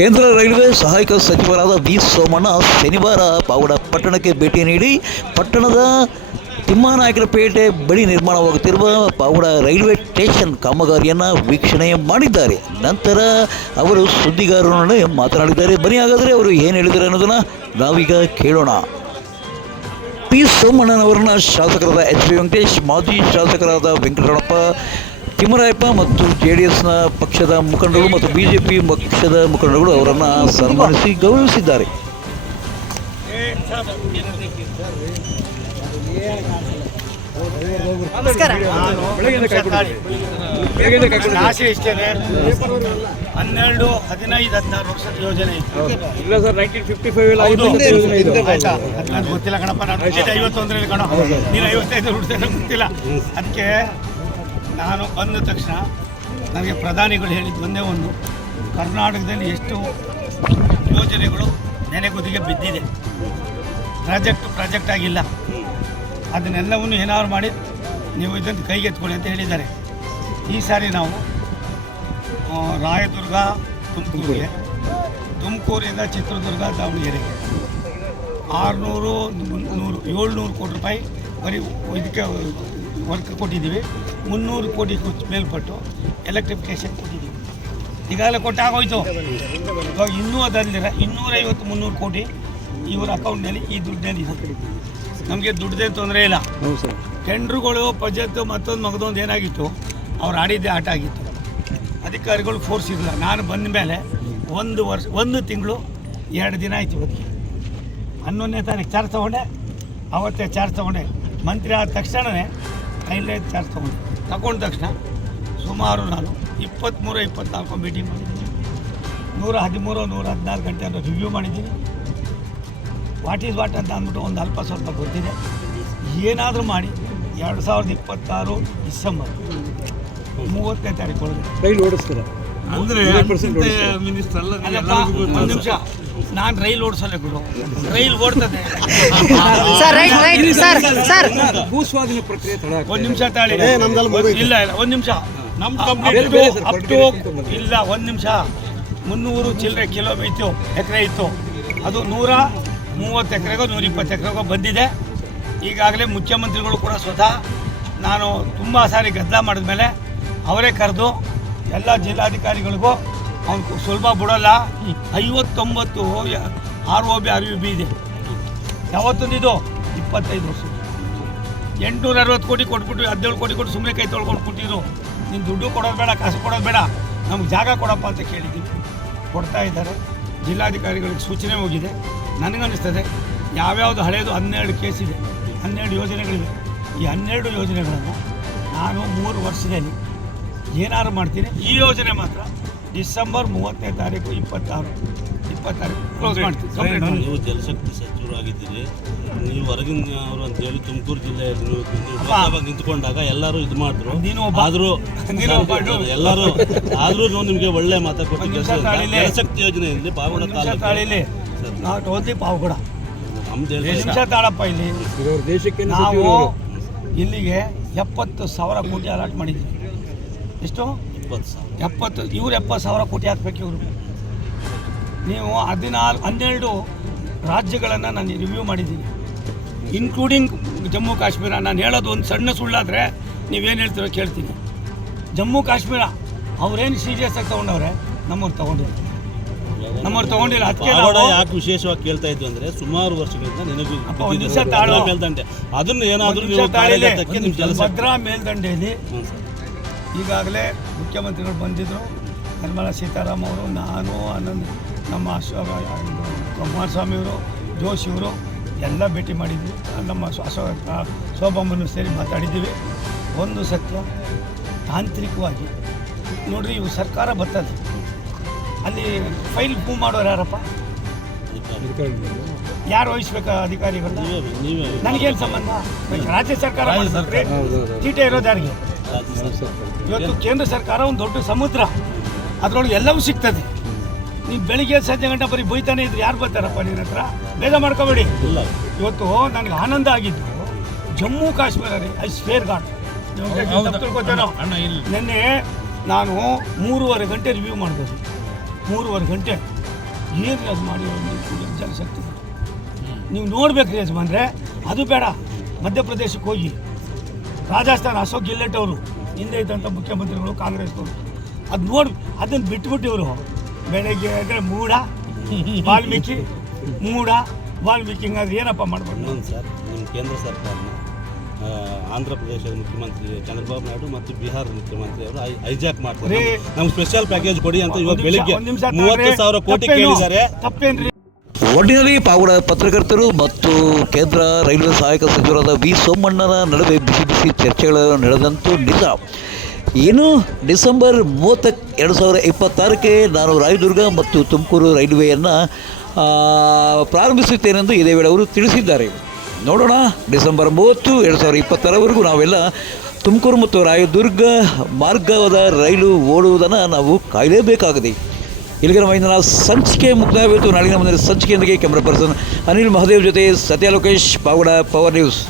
ಕೇಂದ್ರ ರೈಲ್ವೆ ಸಹಾಯಕ ಸಚಿವರಾದ ವಿ ಸೋಮಣ್ಣ ಶನಿವಾರ ಪಾವಡ ಪಟ್ಟಣಕ್ಕೆ ಭೇಟಿ ನೀಡಿ ಪಟ್ಟಣದ ತಿಮ್ಮಾನಾಯಕನಪೇಟೆ ಬಳಿ ನಿರ್ಮಾಣವಾಗುತ್ತಿರುವ ಪಾವಡ ರೈಲ್ವೆ ಸ್ಟೇಷನ್ ಕಾಮಗಾರಿಯನ್ನು ವೀಕ್ಷಣೆ ಮಾಡಿದ್ದಾರೆ. ನಂತರ ಅವರು ಸುದ್ದಿಗಾರರೊಡನೆ ಮಾತನಾಡಿದ್ದಾರೆ. ಬನಿ ಹಾಗಾದರೆ ಅವರು ಏನು ಹೇಳಿದ್ದಾರೆ ಅನ್ನೋದನ್ನು ನಾವೀಗ ಕೇಳೋಣ. ಪಿ ಸೋಮಣ್ಣನವರನ್ನ ಶಾಸಕರಾದ ಎಚ್ ವಿ ವೆಂಕಟೇಶ್, ಮಾಜಿ ಶಾಸಕರಾದ ವೆಂಕಟರಮಣಪ್ಪ ತಿಮ್ಮರಾಯಪ್ಪ ಮತ್ತು ಜೆ ಡಿ ಎಸ್ನ ಪಕ್ಷದ ಮುಖಂಡರು ಮತ್ತು ಬಿ ಜೆ ಪಿ ಪಕ್ಷದ ಮುಖಂಡರುಗಳು ಅವರನ್ನು ಸನ್ಮಾನಿಸಿ ಗೌರವಿಸಿದ್ದಾರೆ. ನಮಸ್ಕಾರ. ಆಸೆ ಇಷ್ಟೇ ಹನ್ನೆರಡು ಹದಿನೈದು ಹದಿನಾರು ವರ್ಷದ ಯೋಜನೆ. ಇಲ್ಲ ಸರ್ ನೈನ್ಟೀನ್ ಫಿಫ್ಟಿ ಫೈವ್? ಗೊತ್ತಿಲ್ಲ ಕಣಪ್ಪ. ನಾನು ಐವತ್ತೊಂದರಲ್ಲಿ ಕಣ. ನೀನು ಐವತ್ತೈದು ಹುಡ್ತೇನೆ ಗೊತ್ತಿಲ್ಲ ಅದಕ್ಕೆ ನಾನು ಬಂದ ತಕ್ಷಣ ನನಗೆ ಪ್ರಧಾನಿಗಳು ಹೇಳಿದ್ದು ಒಂದೇ ಒಂದು, ಕರ್ನಾಟಕದಲ್ಲಿ ಎಷ್ಟು ಯೋಜನೆಗಳು ನೆನೆಗುದಿಗೆ ಬಿದ್ದಿದೆ. ಪ್ರಾಜೆಕ್ಟ್ ಪ್ರಾಜೆಕ್ಟ್ ಆಗಿಲ್ಲ. ಅದನ್ನೆಲ್ಲವನ್ನು ಏನಾದ್ರು ಮಾಡಿ ನೀವು ಇದನ್ನು ಕೈಗೆತ್ಕೊಳ್ಳಿ ಅಂತ ಹೇಳಿದ್ದಾರೆ. ಈ ಸಾರಿ ನಾವು ರಾಯದುರ್ಗ, ತುಮಕೂರಿಗೆ, ತುಮಕೂರಿಂದ ಚಿತ್ರದುರ್ಗ, ದಾವಣಗೆರೆಗೆ. ಆರುನೂರು ನೂರು ಏಳ್ನೂರು ಕೋಟಿ ರೂಪಾಯಿ ಬರೀ ಇದಕ್ಕೆ ವರ್ಕ್ ಕೊಟ್ಟಿದ್ದೀವಿ. ಮುನ್ನೂರು ಕೋಟಿ ಮೇಲ್ಪಟ್ಟು ಎಲೆಕ್ಟ್ರಿಫಿಕೇಶನ್ ಕೊಟ್ಟಿದ್ದೀವಿ. ಈಗಾಗಲೇ ಕೊಟ್ಟಾಗೋಯ್ತು. ಇವಾಗ ಇನ್ನೂ ಅದಲ್ಲಿರ ಇನ್ನೂರೈವತ್ತು ಮುನ್ನೂರು ಕೋಟಿ ಇವರ ಅಕೌಂಟ್ನಲ್ಲಿ ಈ ದುಡ್ಡಲ್ಲಿ ನಮಗೆ ದುಡ್ಡದೇನು ತೊಂದರೆ ಇಲ್ಲ. ಟೆಂಡ್ರುಗಳು ಬಜೆಟ್ ಮತ್ತೊಂದು ಮಗದೊಂದು ಏನಾಗಿತ್ತು? ಅವ್ರು ಆಡಿದ್ದೇ ಆಟ ಆಗಿತ್ತು. ಅಧಿಕಾರಿಗಳು ಫೋರ್ಸ್ ಇರಲಿಲ್ಲ. ನಾನು ಬಂದ ಮೇಲೆ ಒಂದು ವರ್ಷ ಒಂದು ತಿಂಗಳು ಎರಡು ದಿನ ಆಯ್ತು ಇವತ್ತಿಗೆ ಹನ್ನೊಂದನೇ ತಾರೀಕು ಚಾರ್ಜ್ ತೊಗೊಂಡೆ. ಅವತ್ತೇ ಚಾರ್ಜ್ ತೊಗೊಂಡೆ. ಮಂತ್ರಿ ಆದ ತಕ್ಷಣವೇ ಕೈಲೇ ಚಾರ್ಜ್ ತೊಗೊಂಡು. ತಗೊಂಡ ತಕ್ಷಣ ಸುಮಾರು ನಾನು ಇಪ್ಪತ್ತ್ಮೂರು ಇಪ್ಪತ್ನಾಲ್ಕು ಮೀಟಿಂಗ್ ಮಾಡಿದ್ದೀನಿ. ನೂರ ಹದಿಮೂರು, ನೂರ ಹದಿನಾರು ಗಂಟೆ ಅಂತ ರಿವ್ಯೂ ಮಾಡಿದ್ದೀನಿ. ವಾಟ್ ಈಸ್ ವಾಟ್ ಅಂತ ಅಂದ್ಬಿಟ್ಟು ಒಂದು ಅಲ್ಪ ಸ್ವಲ್ಪ ಗೊತ್ತಿದೆ. ಏನಾದರೂ ಮಾಡಿ ಎರಡು ಸಾವಿರದ ಇಪ್ಪತ್ತಾರು ಡಿಸೆಂಬರ್ ಮೂವತ್ತನೇ ತಾರೀಕು ಒಳಗೆ. ರೈಲು ಓಡಿಸ್ತೀರಾ? ಅಂದರೆ ಒಂದು ನಿಮಿಷ. ನಾನು ರೈಲ್ ಓಡಿಸಲ್ಲ ಬಿಡು. Rail ಓಡ್ತದೆ. Sir right right sir sir ಭೂಸ್ವಾಧೀನ ಪ್ರಕ್ರಿಯೆ ಒಂದು ನಿಮಿಷ ತಾಳಿ. ಇಲ್ಲ ಇಲ್ಲ ಒಂದು ನಿಮಿಷ. ನಮ್ಮ ಬೇರೆ ಅಪ್ ಟು ಇಲ್ಲ ಒಂದು ನಿಮಿಷ. ಮುನ್ನೂರು ಚಿಲ್ಲರೆ ಕಿಲೋಮೀಟರ್ ಎಕರೆ ಇತ್ತು. ಅದು ನೂರ ಮೂವತ್ತು ಎಕರೆಗೋ ನೂರ ಇಪ್ಪತ್ತು ಎಕರೆಗೋ ಬಂದಿದೆ. ಈಗಾಗಲೇ ಮುಖ್ಯಮಂತ್ರಿಗಳು ಕೂಡ ಸ್ವತಃ ನಾನು ತುಂಬ ಸಾರಿ ಗದ್ದಲ ಮಾಡಿದ್ಮೇಲೆ ಅವರೇ ಕರೆದು ಎಲ್ಲ ಜಿಲ್ಲಾಧಿಕಾರಿಗಳಿಗೂ ಅವ್ನು ಸುಲಭ ಬಿಡೋಲ್ಲ. ಐವತ್ತೊಂಬತ್ತು R O B, R U B ಇದೆ. ಯಾವತ್ತೊಂದಿದು ಇಪ್ಪತ್ತೈದು ವರ್ಷ. ಎಂಟುನೂರ ಅರವತ್ತು ಕೋಟಿ ಕೊಟ್ಬಿಟ್ಟು, ಹದಿನೇಳು ಕೋಟಿ ಕೊಟ್ಟು ಸುಮ್ಮನೆ ಕೈ ತೊಳ್ಕೊಂಡು ಕೊಟ್ಟಿದ್ರು ನೀನು ದುಡ್ಡು ಕೊಡೋದು ಬೇಡ, ಕಾಸು ಕೊಡೋದು ಬೇಡ. ನಮ್ಗೆ ಜಾಗ ಕೊಡಪ್ಪ ಅಂತ ಕೇಳಿದ್ದೀವಿ ಕೊಡ್ತಾ ಇದ್ದಾರೆ. ಜಿಲ್ಲಾಧಿಕಾರಿಗಳಿಗೆ ಸೂಚನೆ ಹೋಗಿದೆ. ನನಗನ್ನಿಸ್ತದೆ, ಯಾವ್ಯಾವುದು ಹಳೆಯದು ಹನ್ನೆರಡು ಕೇಸ್ ಇದೆ. ಹನ್ನೆರಡು ಯೋಜನೆಗಳಿವೆ. ಈ ಹನ್ನೆರಡು ಯೋಜನೆಗಳನ್ನು ನಾನು ಮೂರು ವರ್ಷದಲ್ಲಿ ಏನಾದ್ರು ಮಾಡ್ತೀನಿ. ಈ ಯೋಜನೆ ಮಾತ್ರ ಡಿಸೆಂಬರ್ ಮೂವತ್ತನೇ ತಾರೀಕು ಇಪ್ಪತ್ತಾರು ಇಪ್ಪತ್ತಾರು. ಕ್ಲೋಸ್ ಮಾಡ್ತೀನಿ. ನೀವು ಜಲಶಕ್ತಿ ಸಚಿವರು ಆಗಿದ್ದೀರಿ. ನೀವು ಹೊರಗಿನವರು ಅಂತ ಹೇಳಿ ತುಮಕೂರು ಜಿಲ್ಲೆಯಲ್ಲಿ ನೀವು. ನಿಂತ್ಕೊಂಡಾಗ ಎಲ್ಲರೂ ಇದು ಮಾಡಿದ್ರು. ನೀನು ಆದರೂ. ಎಲ್ಲರೂ ಆದ್ರೂ ನಿಮಗೆ ಒಳ್ಳೆ ಮಾತಾಡ್ಕೊಂಡು. ಜಲಶಕ್ತಿ ಯೋಜನೆಯಲ್ಲಿ ಪಾವಗಡ ತಾಳಿಲಿ. ನಾಟ್ ಓನ್ಲಿ ಪಾವಗಡ ನಿಮಿಷ ತಾಳಪ್ಪ ಇಲ್ಲಿ. ದೇಶಕ್ಕೆ ನಾವು ಇಲ್ಲಿಗೆ ಎಪ್ಪತ್ತು ಸಾವಿರ ಕೋಟಿ ಅಲಾಟ್ ಮಾಡಿದ್ದೀವಿ. ಎಷ್ಟು? ಇಪ್ಪತ್ತು ಸಾವಿರ ಎಪ್ಪತ್ತು. ಇವ್ರು ಎಪ್ಪತ್ತು ಸಾವಿರ ಕೋಟಿ ಹಾಕ್ಬೇಕು ಇವರು. ನೀವು ಹದಿನಾಲ್ಕು ಹನ್ನೆರಡು ರಾಜ್ಯಗಳನ್ನು ನಾನು ರಿವ್ಯೂ ಮಾಡಿದ್ದೀನಿ. ಇನ್ಕ್ಲೂಡಿಂಗ್ ಜಮ್ಮು ಕಾಶ್ಮೀರ. ನಾನು ಹೇಳೋದು ಒಂದು ಸಣ್ಣ ಸುಳ್ಳಾದರೆ ನೀವೇನು ಹೇಳ್ತೀರೋ ಕೇಳ್ತೀನಿ. ಜಮ್ಮು ಕಾಶ್ಮೀರ ಅವ್ರೇನು ಸೀರಿಯಸ್ ಆಗಿ ತೊಗೊಂಡವ್ರೆ? ನಮ್ಮವ್ರು ತೊಗೊಂಡಿರ್ತೀವಿ ನಮ್ಮವ್ರು ತೊಗೊಂಡಿಲ್ಲ. ಅದಕ್ಕೆ ಯಾಕೆ ವಿಶೇಷವಾಗಿ ಕೇಳ್ತಾ ಇದ್ವಿ ಅಂದ್ರೆ ಸುಮಾರು ವರ್ಷಗಳಿಂದ ಒಂದು ಮೇಲ್ದಂಡೆ. ಅದನ್ನ ಏನಾದರೂ ಭದ್ರಾ ಮೇಲ್ದಂಡೆಯಲ್ಲಿ ಈಗಾಗಲೇ ಮುಖ್ಯಮಂತ್ರಿಗಳು ಬಂದಿದ್ದರು ನಿರ್ಮಲಾ ಸೀತಾರಾಮ್ ಅವರು ನಾನು ಆನಂದ್ ನಮ್ಮ ಕುಮಾರಸ್ವಾಮಿಯವರು ಜೋಶಿಯವರು ಎಲ್ಲ ಭೇಟಿ ಮಾಡಿದ್ವಿ. ನಮ್ಮ ಅಶೋಕ ಶೋಭಮ್ಮನ್ನು ಸೇರಿ ಮಾತಾಡಿದ್ದೀವಿ. ಒಂದು ಸತ್ಯ ತಾಂತ್ರಿಕವಾಗಿ ನೋಡಿರಿ ಇವು ಸರ್ಕಾರ ಬರ್ತದೆ. ಅಲ್ಲಿ ಫೈಲ್ ಮೂವ್ ಮಾಡೋರು ಯಾರಪ್ಪ? ಯಾರು ವಹಿಸ್ಬೇಕು ಅಧಿಕಾರಿಗಳು ನನಗೇನು ಸಂಬಂಧ? ರಾಜ್ಯ ಸರ್ಕಾರ. ತೀಟೆ ಇರೋದು ಯಾರಿಗೆ? ಇವತ್ತು ಕೇಂದ್ರ ಸರ್ಕಾರ ಒಂದು ದೊಡ್ಡ ಸಮುದ್ರ. ಅದರೊಳಗೆ ಎಲ್ಲವೂ ಸಿಗ್ತದೆ. ನೀವು ಬೆಳಿಗ್ಗೆ ಸಂಜೆ ಗಂಟೆ ಬರೀ ಬೈತಾನೆ ಇದ್ರೆ ಯಾರು ಬರ್ತಾರಪ್ಪ ನಿನ್ನ ಹತ್ರ? ಬೇಗ ಮಾಡ್ಕೋಬೇಡಿ. ಇವತ್ತು ನನಗೆ ಆನಂದ ಆಗಿದ್ದು ಜಮ್ಮು ಕಾಶ್ಮೀರ ರೀ ಐ ಸ್ವೇರ್ ಗಾಡ್ ನಿನ್ನೆ ನಾನು ಮೂರುವರೆ ಗಂಟೆ ರಿವ್ಯೂ ಮಾಡ್ಬೋದು. ಮೂರುವರೆ ಗಂಟೆ ಏನು ಅದು ಮಾಡಿ ಜನಶಕ್ತಿ? ನೀವು ನೋಡ್ಬೇಕು ಯಜಮಾನ್ರೆ ಅದು ಬೇಡ. ಮಧ್ಯಪ್ರದೇಶಕ್ಕೆ ಹೋಗಿ. ರಾಜಸ್ಥಾನ ಅಶೋಕ್ ಗೆಹ್ಲೋಟ್ ಅವರು ಹಿಂದೆ ಇದ್ದಂಥ ಮುಖ್ಯಮಂತ್ರಿಗಳು ಕಾಂಗ್ರೆಸ್ನವರು. ಅದು ನೋಡಿ ಅದನ್ನು ಬಿಟ್ಬಿಟ್ಟು ಇವರು. ಬೆಳಗ್ಗೆ ಅಂದರೆ ಮೂಡ ವಾಲ್ಮೀಕಿ ಮೂಡ ವಾಲ್ಮೀಕಿ ಹಿಂಗಾದ್ರೆ ಏನಪ್ಪ ಮಾಡ್ಬೋದು ನಾನು ಸರ್ ನಿಮ್ಮ ಕೇಂದ್ರ ಸರ್ಕಾರನ ಆಂಧ್ರ ಪ್ರದೇಶದ ಮುಖ್ಯಮಂತ್ರಿ ಚಂದ್ರಬಾಬು ನಾಯ್ಡು ಮತ್ತು ಬಿಹಾರದ ಮುಖ್ಯಮಂತ್ರಿ ಅವರು ಹೈಜಾಕ್ ಮಾಡ್ತಾರೆ. ನಮ್ಗೆ ಸ್ಪೆಷಲ್ ಪ್ಯಾಕೇಜ್ ಕೊಡಿ ಅಂತ ಇವಾಗ ಬೆಳಿಗ್ಗೆ ಮೂವತ್ತು ಸಾವಿರ ಕೋಟಿ? ಕೇಳಿದ್ದಾರೆ. ತಪ್ಪೇನ್ರಿ? ಒಟ್ಟಿನಲ್ಲಿ ಪಾವಗಡ ಪತ್ರಕರ್ತರು ಮತ್ತು ಕೇಂದ್ರ ರೈಲ್ವೆ ಸಹಾಯಕ ಸಚಿವರಾದ ವಿ ಸೋಮಣ್ಣನ ನಡುವೆ ಬಿಸಿ ಬಿಸಿ ಚರ್ಚೆಗಳು ನಡೆದಂತೂ ನಿಜ ಇನ್ನು ಡಿಸೆಂಬರ್ ಮೂವತ್ತ ಎರಡು ಸಾವಿರ ಇಪ್ಪತ್ತಾರಕ್ಕೆ ನಾನು ರಾಯದುರ್ಗ ಮತ್ತು ತುಮಕೂರು ರೈಲ್ವೆಯನ್ನು ಪ್ರಾರಂಭಿಸುತ್ತೇನೆಂದು ಇದೇ ವೇಳೆ ಅವರು ತಿಳಿಸಿದ್ದಾರೆ. ನೋಡೋಣ, ಡಿಸೆಂಬರ್ ಮೂವತ್ತು ಎರಡು ಸಾವಿರದ ಇಪ್ಪತ್ತರವರೆಗೂ ನಾವೆಲ್ಲ ತುಮಕೂರು ಮತ್ತು ರಾಯದುರ್ಗ ಮಾರ್ಗವಾದ ರೈಲು ಓಡುವುದನ್ನು ನಾವು ಕಾಯಲೇಬೇಕಾಗಿದೆ. ಇಲ್ಲಿಗೆ ನಮ್ಮ ಇಂದಿನ ಸಂಚಿಕೆ ಮುಕ್ತಾಯವಾಯಿತು. ನಾಳಿನ ಮುಂದಿನ ಸಂಚಿಕೆಯೊಂದಿಗೆ ಕ್ಯಾಮ್ರಾ ಪರ್ಸನ್ ಅನಿಲ್ ಮಹದೇವ್ ಜೊತೆ ಸತ್ಯ ಲೋಕೇಶ್ ಪಾವಡ ಪವರ್ ನ್ಯೂಸ್.